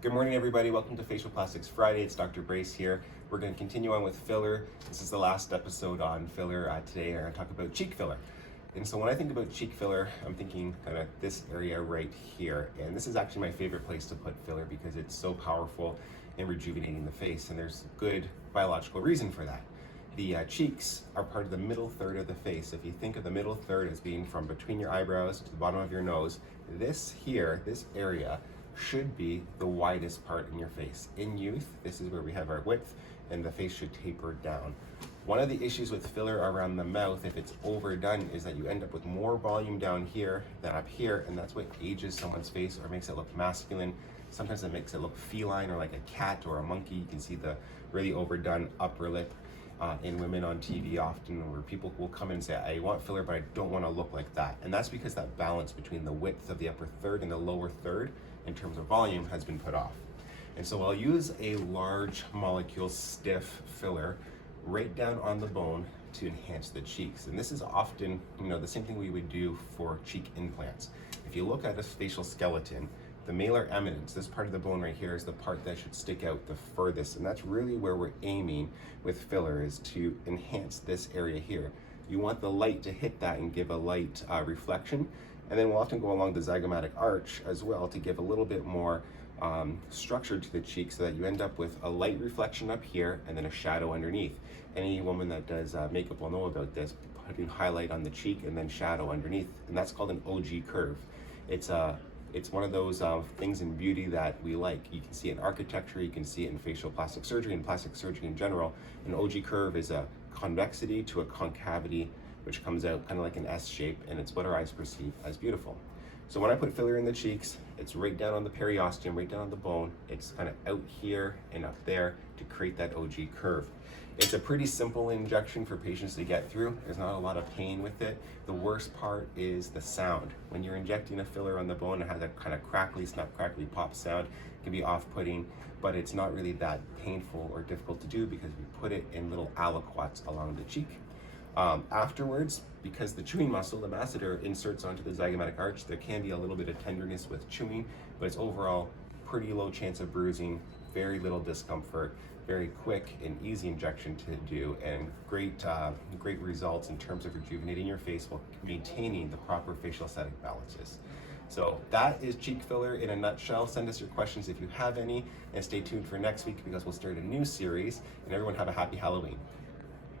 Good morning, everybody. Welcome to Facial Plastics Friday. It's Dr. Brace here. We're going to continue on with filler. This is the last episode on filler. Today I'm going to talk about cheek filler. And so when I think about cheek filler, I'm thinking kind of this area right here. And this is actually my favorite place to put filler because it's so powerful in rejuvenating the face. And there's good biological reason for that. The cheeks are part of the middle third of the face. If you think of the middle third as being from between your eyebrows to the bottom of your nose, this area, should be the widest part in your face. In youth, this is where we have our width, and the face should taper down. One of the issues with filler around the mouth, if it's overdone, is that you end up with more volume down here than up here, and that's what ages someone's face or makes it look masculine. Sometimes it makes it look feline or like a cat or a monkey. You can see the really overdone upper lip in women on TV often, where people will come in and say, I want filler, but I don't want to look like that. And that's because that balance between the width of the upper third and the lower third in terms of volume has been put off. And so I'll use a large molecule stiff filler right down on the bone to enhance the cheeks. And this is often, the same thing we would do for cheek implants. If you look at a facial skeleton, the malar eminence, this part of the bone right here, is the part that should stick out the furthest. And that's really where we're aiming with filler, is to enhance this area here. You want the light to hit that and give a light reflection. And then we'll often go along the zygomatic arch as well to give a little bit more structure to the cheek, so that you end up with a light reflection up here and then a shadow underneath. Any woman that does makeup will know about this, putting highlight on the cheek and then shadow underneath, and that's called an Ogee curve. It's one of those things in beauty that we like. You can see it in architecture, you can see it in facial plastic surgery and plastic surgery in general. An Ogee curve is a convexity to a concavity, which comes out kind of like an S shape, and it's what our eyes perceive as beautiful. So when I put filler in the cheeks, it's right down on the periosteum, right down on the bone. It's kind of out here and up there to create that Ogee curve. It's a pretty simple injection for patients to get through. There's not a lot of pain with it. The worst part is the sound. When you're injecting a filler on the bone, it has a kind of crackly, snap, crackly, pop sound. It can be off-putting, but it's not really that painful or difficult to do because we put it in little aliquots along the cheek. Afterwards, because the chewing muscle, the masseter, inserts onto the zygomatic arch, there can be a little bit of tenderness with chewing, but it's overall pretty low chance of bruising, very little discomfort, very quick and easy injection to do, and great results in terms of rejuvenating your face while maintaining the proper facial aesthetic balances. So that is cheek filler in a nutshell. Send us your questions if you have any, and stay tuned for next week because we'll start a new series, and everyone have a happy Halloween.